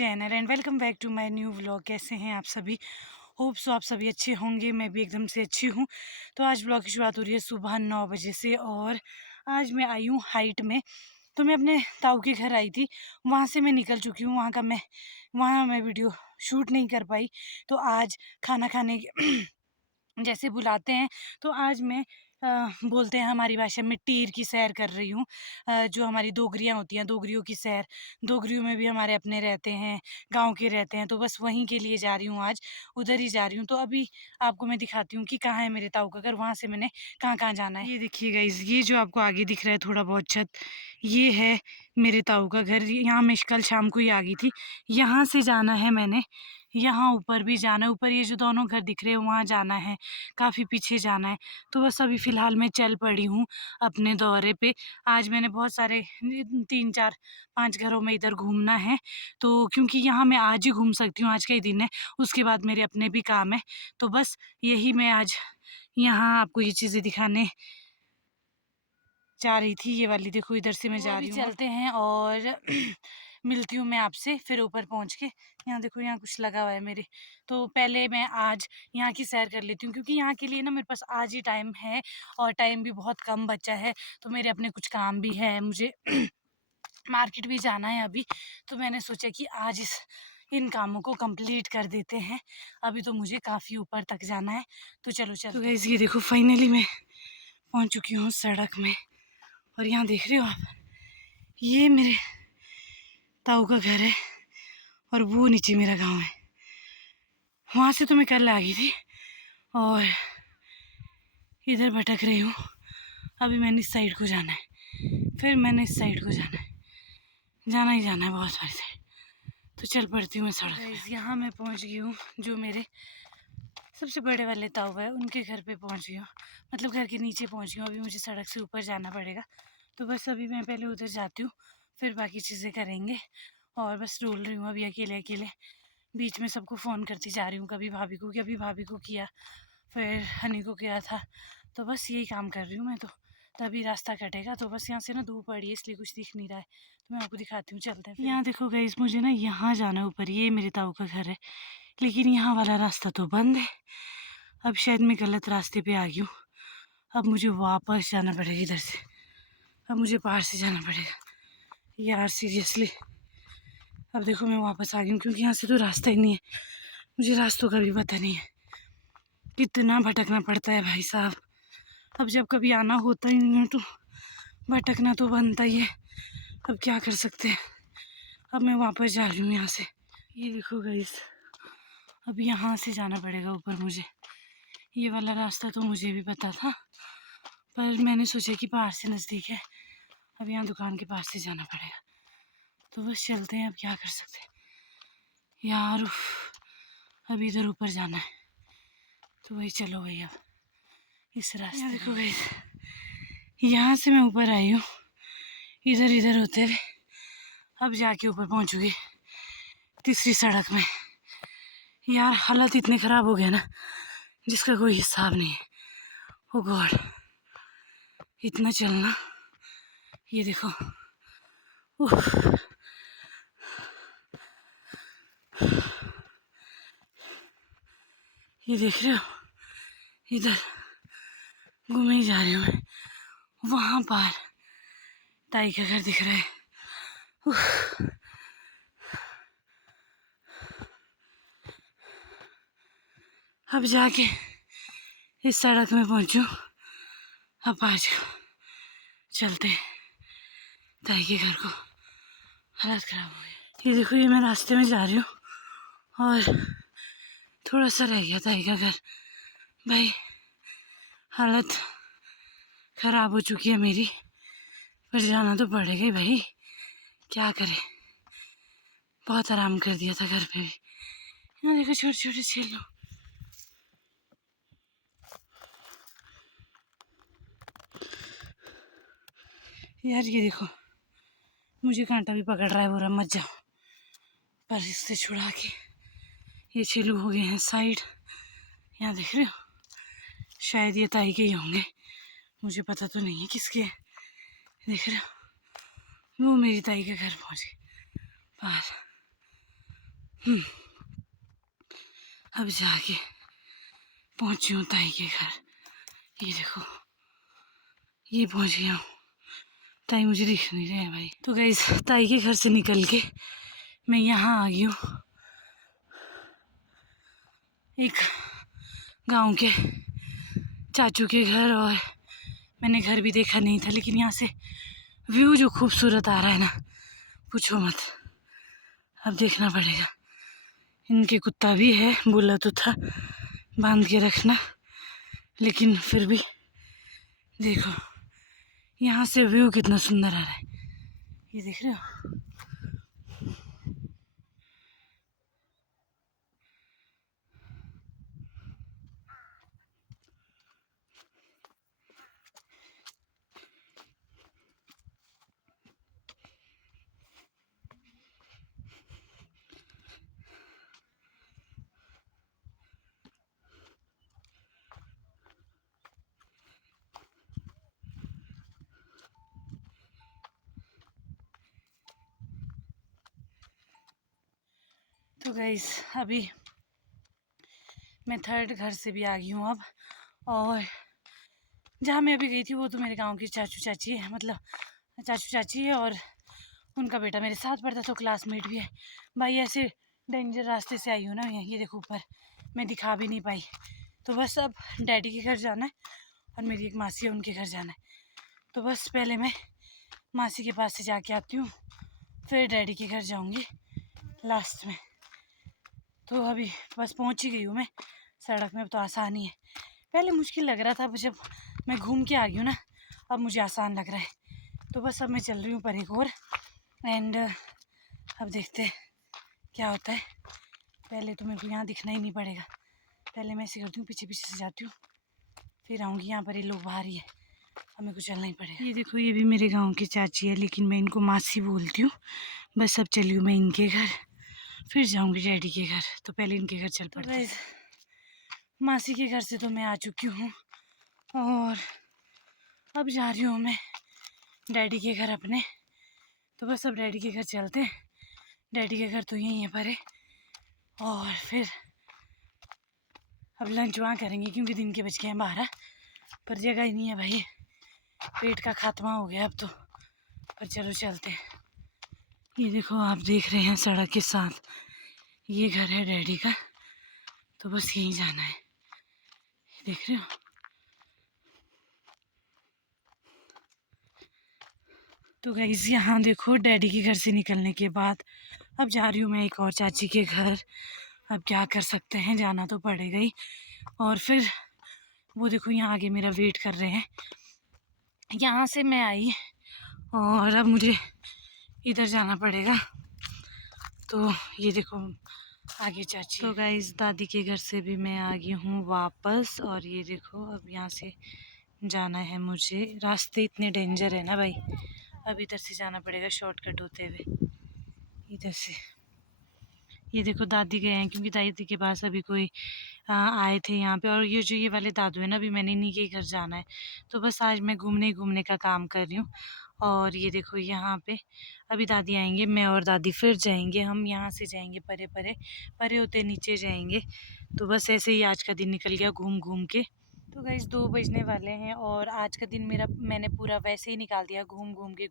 Channel and welcome back to my new vlog. कैसे हैं आप सभी? होप सो आप सभी अच्छे होंगे। मैं भी एकदम से अच्छी हूँ। तो आज व्लॉग की शुरुआत हो रही है सुबह 9 बजे से और आज मैं आई हूँ हाइट में। तो मैं अपने ताऊ के घर आई थी, वहाँ से मैं निकल चुकी हूँ। वहाँ मैं वीडियो शूट नहीं कर पाई। तो आज खाना खाने जैसे बुलाते हैं तो आज मैं बोलते हैं हमारी भाषा में टीर की सैर कर रही हूँ। जो हमारी दोगरियाँ होती हैं, दोगरियों की सैर। दोगरियों में भी हमारे अपने रहते हैं, गांव के रहते हैं, तो बस वहीं के लिए जा रही हूँ आज, उधर ही जा रही हूँ। तो अभी आपको मैं दिखाती हूँ कि कहाँ है मेरे ताऊ का घर, वहाँ से मैंने कहाँ कहाँ जाना है। ये देखिए गाइस, ये जो आपको आगे दिख रहा है थोड़ा बहुत छत, ये है मेरे ताऊ का घर। यहाँ मैं कल शाम को ही आ गई थी। यहाँ से जाना है मैंने, यहाँ ऊपर भी जाना है। ऊपर ये जो दोनों घर दिख रहे हैं वहाँ जाना है, काफ़ी पीछे जाना है। तो बस अभी फ़िलहाल मैं चल पड़ी हूँ अपने दौरे पे। आज मैंने बहुत सारे 3 4 5 घरों में इधर घूमना है, तो क्योंकि यहाँ मैं आज ही घूम सकती हूँ, आज का ही दिन है। उसके बाद मेरे अपने भी काम है, तो बस यही मैं आज यहाँ आपको ये चीज़ें दिखाने जा रही थी। ये वाली देखो, इधर से मैं जा रही हूँ। चलते हैं और मिलती हूँ मैं आपसे फिर ऊपर पहुँच के। यहाँ देखो, यहाँ कुछ लगा हुआ है मेरे। तो पहले मैं आज यहाँ की सैर कर लेती हूँ, क्योंकि यहाँ के लिए ना मेरे पास आज ही टाइम है और टाइम भी बहुत कम बचा है। तो मेरे अपने कुछ काम भी है, मुझे मार्केट भी जाना है अभी। तो मैंने सोचा कि आज इन कामों को कंप्लीट कर देते हैं। अभी तो मुझे काफ़ी ऊपर तक जाना है, तो चलो चलते हैं। तो गाइस, ये देखो फाइनली मैं पहुँच चुकी हूँ सड़क में। और यहाँ देख रहे हो आप, ये मेरे ताऊ का घर है और वो नीचे मेरा गांव है। वहाँ से तो मैं कल आ गई थी और इधर भटक रही हूँ। अभी मैंने इस साइड को जाना है, फिर मैंने इस साइड को जाना है, जाना ही जाना है बहुत सारी साइड। तो चल पड़ती हूँ मैं सड़क। यहाँ मैं पहुँच गई हूँ, जो मेरे सबसे बड़े वाले ताऊ है उनके घर पे पहुँच गई हूँ। मतलब घर के नीचे पहुँच गई हूँ। अभी मुझे सड़क से ऊपर जाना पड़ेगा, तो बस अभी मैं पहले उधर जाती हूँ, फिर बाकी चीज़ें करेंगे। और बस डोल रही हूँ अभी अकेले अकेले। बीच में सबको फ़ोन करती जा रही हूँ, कभी भाभी को किया, फिर हनी को किया था। तो बस यही काम कर रही हूँ मैं। तो तभी रास्ता कटेगा। तो बस यहाँ से ना धूप पड़ी है, इसलिए कुछ दिख नहीं रहा है। तो मैं आपको दिखाती हूँ, चलते हैं। यहाँ देखो गाइस, मुझे ना यहाँ जाना है ऊपर। ये मेरे ताऊ का घर है, लेकिन यहाँ वाला रास्ता तो बंद है। अब शायद मैं गलत रास्ते पे आ गई हूँ। अब मुझे वापस जाना पड़ेगा इधर से। अब मुझे पार से जाना पड़ेगा यार, सीरियसली। अब देखो मैं वापस आ गई हूँ, क्योंकि यहाँ से तो रास्ता ही नहीं है। मुझे रास्तों का भी पता नहीं है, कितना भटकना पड़ता है भाई साहब। अब जब कभी आना होता ही नहीं है तो भटकना तो बनता ही है। अब क्या कर सकते हैं। अब मैं वापस जा रही हूँ यहाँ से। ये देखो गाइस, अब यहाँ से जाना पड़ेगा ऊपर मुझे। ये वाला रास्ता तो मुझे भी पता था, पर मैंने सोचा कि पार से नज़दीक है। अब यहाँ दुकान के पास से जाना पड़ेगा। तो बस चलते हैं, अब क्या कर सकते हैं यार। अब इधर ऊपर जाना है, तो वही चलो भाई। अब इस रास्ते देखो भाई, यहाँ से मैं ऊपर आई हूँ, इधर इधर होते हुए अब जाके ऊपर पहुँचूँगी तीसरी सड़क में। यार हालत इतने ख़राब हो गया ना, जिसका कोई हिसाब नहीं है। ओ गॉड, इतना चलना। ये देखो, ये देख रहे हो, इधर घूमे ही जा रही हूँ मैं। वहाँ पार ताई का घर दिख रहा है। अब जाके इस सड़क में पहुँचूँ। अब आज चलते हैं ताई के घर को। हालत ख़राब हो गई। ये देखो, ये मैं रास्ते में जा रही हूँ और थोड़ा सा रह गया ताई का घर। भाई हालत ख़राब हो चुकी है मेरी, पर जाना तो पड़ेगा ही भाई, क्या करें। बहुत आराम कर दिया था घर पे भी। यहाँ देखो छोटे छोटे छेलो। यार ये देखो, मुझे कांटा भी पकड़ रहा है, बुरा मत जाओ। पर इससे छुड़ा के ये छेलू हो गए हैं साइड। यहाँ देख रहे हो, शायद ये ताई के ही होंगे, मुझे पता तो नहीं है किसके। देख रहे हो, वो मेरी ताई के घर पहुँच गए बाहर। अब जाके पहुंची हूँ ताई के घर। ये देखो, ये पहुंच गया हूँ। ताई मुझे दिख नहीं रहे हैं भाई। तो गाइस ताई के घर से निकल के मैं यहाँ आ गई हूँ, एक गांव के चाचू के घर। और मैंने घर भी देखा नहीं था, लेकिन यहाँ से व्यू जो खूबसूरत आ रहा है ना, पूछो मत। अब देखना पड़ेगा। इनके कुत्ता भी है, बोला तो था बांध के रखना, लेकिन फिर भी देखो यहाँ से व्यू कितना सुंदर आ रहा है। ये देख रहे हो? तो गाइस अभी मैं थर्ड घर से भी आ गई हूँ अब। और जहाँ मैं अभी गई थी वो तो मेरे गांव की चाचू चाची है, मतलब चाचू चाची है, और उनका बेटा मेरे साथ पढ़ता, तो क्लासमेट भी है। भाई ऐसे डेंजर रास्ते से आई हूँ ना, ये देखो ऊपर मैं दिखा भी नहीं पाई। तो बस अब डैडी के घर जाना है, और मेरी एक मासी है, उनके घर जाना है। तो बस पहले मैं मासी के पास से जाके आती हूँ, फिर डैडी के घर जाऊँगी लास्ट में। तो अभी बस पहुँच ही गई हूँ मैं। सड़क में तो आसान ही है, पहले मुश्किल लग रहा था, अब जब मैं घूम के आ गई हूँ ना, अब मुझे आसान लग रहा है। तो बस अब मैं चल रही हूँ पर एक और, एंड अब देखते हैं क्या होता है। पहले तो मेरे को यहाँ दिखना ही नहीं पड़ेगा, पहले मैं ऐसे करती हूँ, पीछे पीछे से जाती हूँ, फिर आऊँगी। यहाँ पर ये लोग बाहर ही है, अब मेरे को चलना ही पड़ेगा। ये देखो, ये भी मेरे गाँव की चाची है, लेकिन मैं इनको मासी बोलती हूँ। बस अब चली हूँ मैं इनके घर, फिर जाऊँगी डैडी के घर। तो पहले इनके घर चल पड़ते हैं। मासी के घर से तो मैं आ चुकी हूँ, और अब जा रही हूँ मैं डैडी के घर अपने। तो बस अब डैडी के घर चलते हैं। डैडी के घर तो यहीं है परे, और फिर अब लंच वहाँ करेंगे, क्योंकि दिन के बज गए हैं 12, पर जगह ही नहीं है भाई, पेट का खात्मा हो गया अब तो। पर चलो चलते हैं। ये देखो, आप देख रहे हैं सड़क के साथ ये घर है डैडी का, तो बस यहीं जाना है। देख रहे हो? तो गाइस यहाँ देखो, डैडी के घर से निकलने के बाद अब जा रही हूँ मैं एक और चाची के घर। अब क्या कर सकते हैं, जाना तो पड़ेगा ही। और फिर वो देखो यहाँ आगे मेरा वेट कर रहे हैं। यहाँ से मैं आई और अब मुझे इधर जाना पड़ेगा। तो ये देखो आगे चाची। तो गाइस दादी के घर से भी मैं आ गई हूँ वापस, और ये देखो अब यहाँ से जाना है मुझे। रास्ते इतने डेंजर है ना भाई, अब इधर से जाना पड़ेगा शॉर्टकट होते हुए इधर से। ये देखो दादी गए हैं, क्योंकि दादी के पास अभी कोई आए थे यहाँ पे। और ये जो ये वाले दादू है ना, अभी मैंने इन्हीं के घर जाना है। तो बस आज मैं घूमने ही घूमने का काम कर रही हूँ। और ये देखो यहाँ पे अभी दादी आएंगे, मैं और दादी फिर जाएंगे। हम यहाँ से जाएंगे परे परे, परे होते नीचे जाएंगे। तो बस ऐसे ही आज का दिन निकल गया घूम घूम के। तो गाइस 2 बजने वाले हैं, और आज का दिन मेरा मैंने पूरा वैसे ही निकाल दिया, घूम घूम के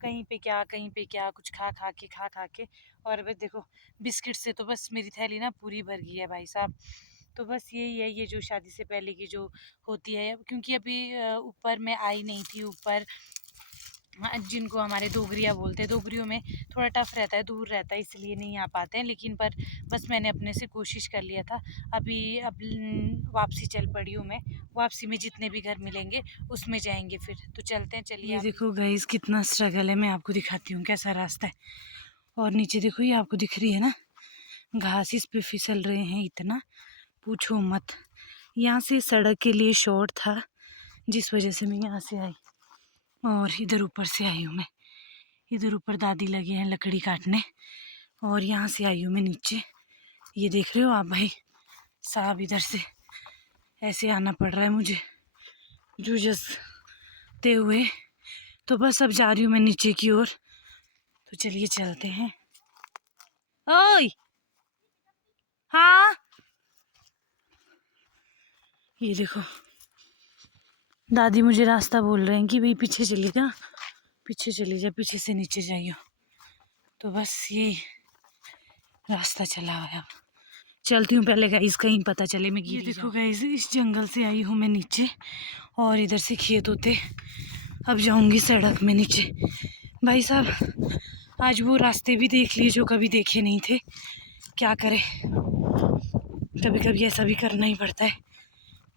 कहीं पे क्या, कुछ खा खा के। और अब देखो बिस्किट से तो बस मेरी थैली ना पूरी भर गई है भाई साहब। तो बस यही है, ये जो शादी से पहले की जो होती है, क्योंकि अभी ऊपर मैं आई नहीं थी। ऊपर जिनको हमारे दोगरिया बोलते हैं, दोगरियों में थोड़ा टफ रहता है, दूर रहता है, इसलिए नहीं आ पाते हैं। लेकिन पर बस मैंने अपने से कोशिश कर लिया था। अभी अब वापसी चल पड़ी हूँ मैं। वापसी में जितने भी घर मिलेंगे उसमें जाएंगे फिर। तो चलते हैं, चलिए। ये देखो गाइस कितना स्ट्रगल है, मैं आपको दिखाती हूँ कैसा रास्ता है। और नीचे देखो, ये आपको दिख रही है ना घास, इस पे फिसल रहे हैं इतना, पूछो मत। यहाँ से सड़क के लिए शॉर्ट था, जिस वजह से मैं यहाँ से आई। और इधर ऊपर से आई हूँ मैं, इधर ऊपर दादी लगे हैं लकड़ी काटने, और यहाँ से आई हूँ मैं नीचे। ये देख रहे हो आप भाई साहब, इधर से ऐसे आना पड़ रहा है मुझे जूझते हुए। तो बस अब जा रही हूँ मैं नीचे की ओर। तो चलिए चलते हैं। ओए हाँ, ये देखो दादी मुझे रास्ता बोल रहे हैं कि भाई पीछे चली जा, पीछे चली जा, पीछे से नीचे जाइयो। तो बस ये रास्ता चला हुआ है। अब चलती हूँ पहले गाइस, कहीं पता चले मैं गिर ही जाऊँ। ये देखो गाइस, इस जंगल से आई हूँ मैं नीचे और इधर से खेत होते अब जाऊंगी सड़क में नीचे। भाई साहब आज वो रास्ते भी देख लिए जो कभी देखे नहीं थे। क्या करें, कभी कभी ऐसा भी करना ही पड़ता है।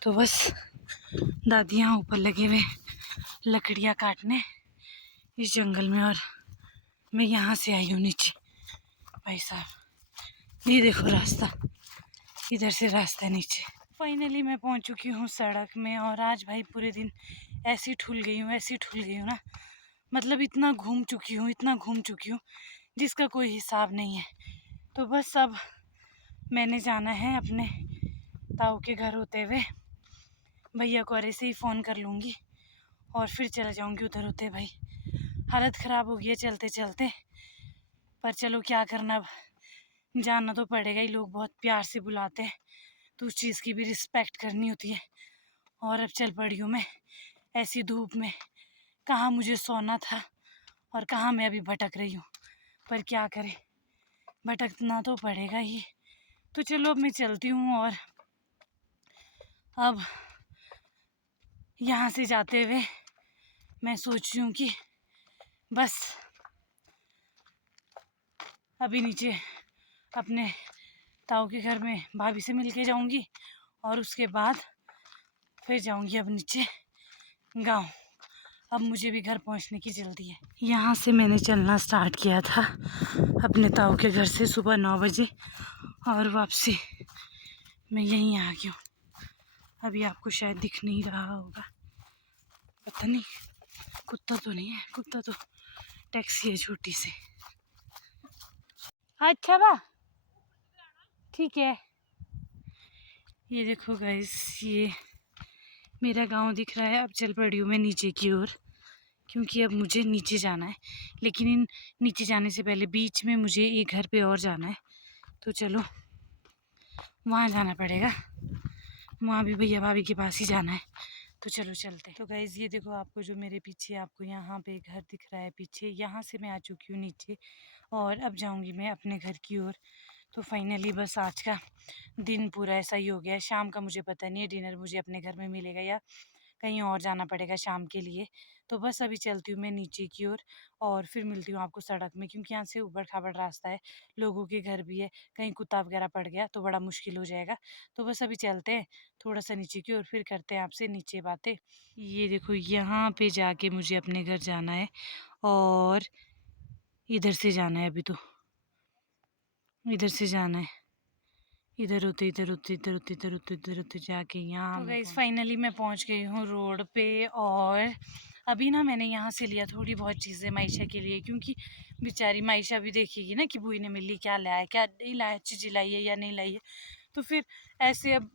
तो बस दादी यहाँ ऊपर लगे हुए लकड़ियाँ काटने इस जंगल में, और मैं यहाँ से आई हूँ नीचे। भाई साहब ये देखो रास्ता, इधर से रास्ता नीचे। फाइनली मैं पहुँच चुकी हूँ सड़क में, और आज भाई पूरे दिन ऐसी ठुल गई हूँ, ऐसी ठुल गई हूँ ना, मतलब इतना घूम चुकी हूँ, इतना घूम चुकी हूँ जिसका कोई हिसाब नहीं है। तो बस अब मैंने जाना है अपने ताऊ के घर होते हुए, भैया को ऐसे ही फ़ोन कर लूँगी और फिर चला जाऊँगी उधर होते। भाई हालत ख़राब हो गई है चलते चलते, पर चलो क्या करना, अब जाना तो पड़ेगा ही। लोग बहुत प्यार से बुलाते हैं तो उस चीज़ की भी रिस्पेक्ट करनी होती है। और अब चल पड़ी हूँ मैं ऐसी धूप में, कहाँ मुझे सोना था और कहाँ मैं अभी भटक रही हूँ, पर क्या करें, भटकना तो पड़ेगा ही। तो चलो अब मैं चलती हूँ, और अब यहाँ से जाते हुए मैं सोच रही हूँ कि बस अभी नीचे अपने ताऊ के घर में भाभी से मिल के जाऊँगी, और उसके बाद फिर जाऊँगी अब नीचे गांव। अब मुझे भी घर पहुंचने की जल्दी है। यहाँ से मैंने चलना स्टार्ट किया था अपने ताऊ के घर से सुबह 9 बजे, और वापसी मैं यहीं आ गई हूँ। अभी आपको शायद दिख नहीं रहा होगा, पता नहीं, कुत्ता तो नहीं है, कुत्ता तो टैक्सी है छोटी सी। अच्छा बा ठीक है। ये देखो गाइस, ये मेरा गांव दिख रहा है। अब चल पड़ी हूँ मैं नीचे की ओर, क्योंकि अब मुझे नीचे जाना है। लेकिन इन नीचे जाने से पहले बीच में मुझे एक घर पे और जाना है, तो चलो वहाँ जाना पड़ेगा, वहाँ भी भैया भाभी के पास ही जाना है। तो चलो चलते हैं। तो गाइज़ ये देखो, आपको जो मेरे पीछे आपको यहाँ पे घर दिख रहा है पीछे, यहाँ से मैं आ चुकी हूँ नीचे, और अब जाऊँगी मैं अपने घर की ओर। तो फाइनली बस आज का दिन पूरा ऐसा ही हो गया है। शाम का मुझे पता नहीं है डिनर मुझे अपने घर में मिलेगा या कहीं और जाना पड़ेगा शाम के लिए। तो बस अभी चलती हूँ मैं नीचे की ओर, और फिर मिलती हूँ आपको सड़क में, क्योंकि यहाँ से ऊबड़-खाबड़ रास्ता है, लोगों के घर भी है, कहीं कुत्ता वगैरह पड़ गया तो बड़ा मुश्किल हो जाएगा। तो बस अभी चलते हैं थोड़ा-सा नीचे की ओर, फिर करते हैं आपसे नीचे बातें। ये देखो यहाँ पे जाके मुझे अपने घर जाना है, और इधर से जाना है अभी तो, इधर से जाना है। इधर होते इधर होते इधर होते इधर होते इधर होते जाके यहाँ। तो गाइस फाइनली मैं पहुँच गई हूँ रोड पे, और अभी ना मैंने यहाँ से लिया थोड़ी बहुत चीज़ें मायशा के लिए, क्योंकि बेचारी मायशा भी देखेगी ना कि बुई ने मिली क्या लाया है, क्या नहीं लाया, चीज़ें लाई है या नहीं लाई है। तो फिर ऐसे अब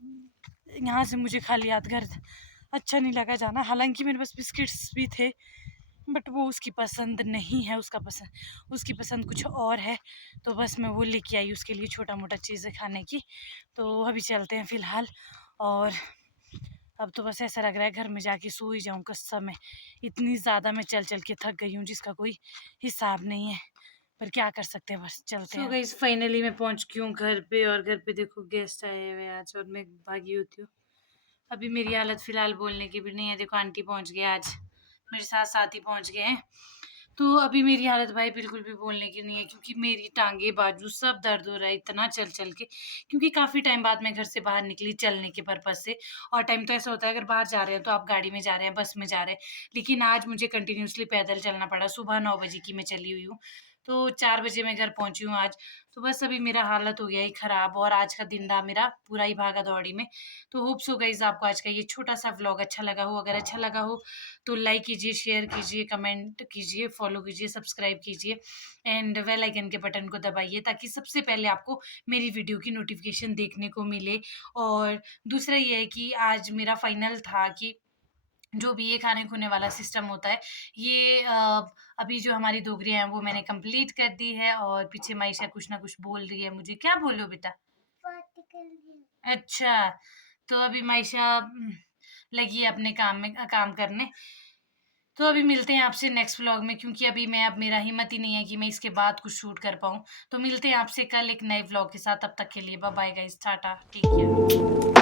यहाँ से मुझे खाली हाथ घर अच्छा नहीं लगा जाना। हालांकि मेरे पास बिस्किट्स भी थे, बट वो उसकी पसंद नहीं है, उसकी पसंद कुछ और है। तो बस मैं वो लेके आई उसके लिए छोटा मोटा चीज़ें खाने की। तो अभी चलते हैं फ़िलहाल, और अब तो बस ऐसा लग रहा है घर में जाके सो ही जाऊँ कसम में। इतनी ज़्यादा मैं चल चल के थक गई हूँ जिसका कोई हिसाब नहीं है, पर क्या कर सकते हैं, बस चलते हैं। सो गाइस फाइनली मैं पहुँच चुकी हूँ घर पे, और घर पे देखो गेस्ट आए हुए आज, और मैं भागी होती हूँ। अभी मेरी हालत फ़िलहाल बोलने की भी नहीं है। देखो आंटी पहुँच गए आज, मेरे साथ साथ ही पहुँच गए हैं। तो अभी मेरी हालत भाई बिल्कुल भी बोलने की नहीं है, क्योंकि मेरी टाँगे, बाजू सब दर्द हो रहा है इतना चल-चल के। क्योंकि काफ़ी टाइम बाद मैं घर से बाहर निकली चलने के पर्पज़ से, और टाइम तो ऐसा होता है अगर बाहर जा रहे हैं तो आप गाड़ी में जा रहे हैं, बस में जा रहे हैं। लेकिन आज मुझे कंटिन्यूअसली पैदल चलना पड़ा। सुबह 9 बजे की मैं चली हुई हूँ, तो 4 बजे मैं घर पहुँची हूँ आज। तो बस अभी मेरा हालत हो गया है ख़राब, और आज का दिन रहा मेरा पूरा ही भागा-दौड़ी में। तो होप सो गाइज़ आपको आज का ये छोटा-सा व्लॉग अच्छा लगा हो। अगर अच्छा लगा हो तो लाइक कीजिए, शेयर कीजिए, कमेंट कीजिए, फॉलो कीजिए, सब्सक्राइब कीजिए, एंड बेल आइकन के बटन को दबाइए, ताकि सबसे पहले आपको मेरी वीडियो की नोटिफिकेशन देखने को मिले। और दूसरा ये है कि आज मेरा फाइनल था कि जो भी ये खाने खूने वाला सिस्टम होता है, ये अभी जो हमारी दोगरियाँ हैं वो मैंने कंप्लीट कर दी है। और पीछे माइशा कुछ ना कुछ बोल रही है मुझे। क्या बोल रही हो बेटा? अच्छा, तो अभी माइशा लगी है अपने काम में काम करने। तो अभी मिलते हैं आपसे नेक्स्ट व्लॉग में, क्योंकि अभी अब मेरा हिम्मत ही नहीं है कि मैं इसके बाद कुछ शूट कर पाऊँ। तो मिलते हैं आपसे कल एक नए व्लॉग के साथ, तब तक के लिए बाय बाय गाइस, टाटा, टेक केयर।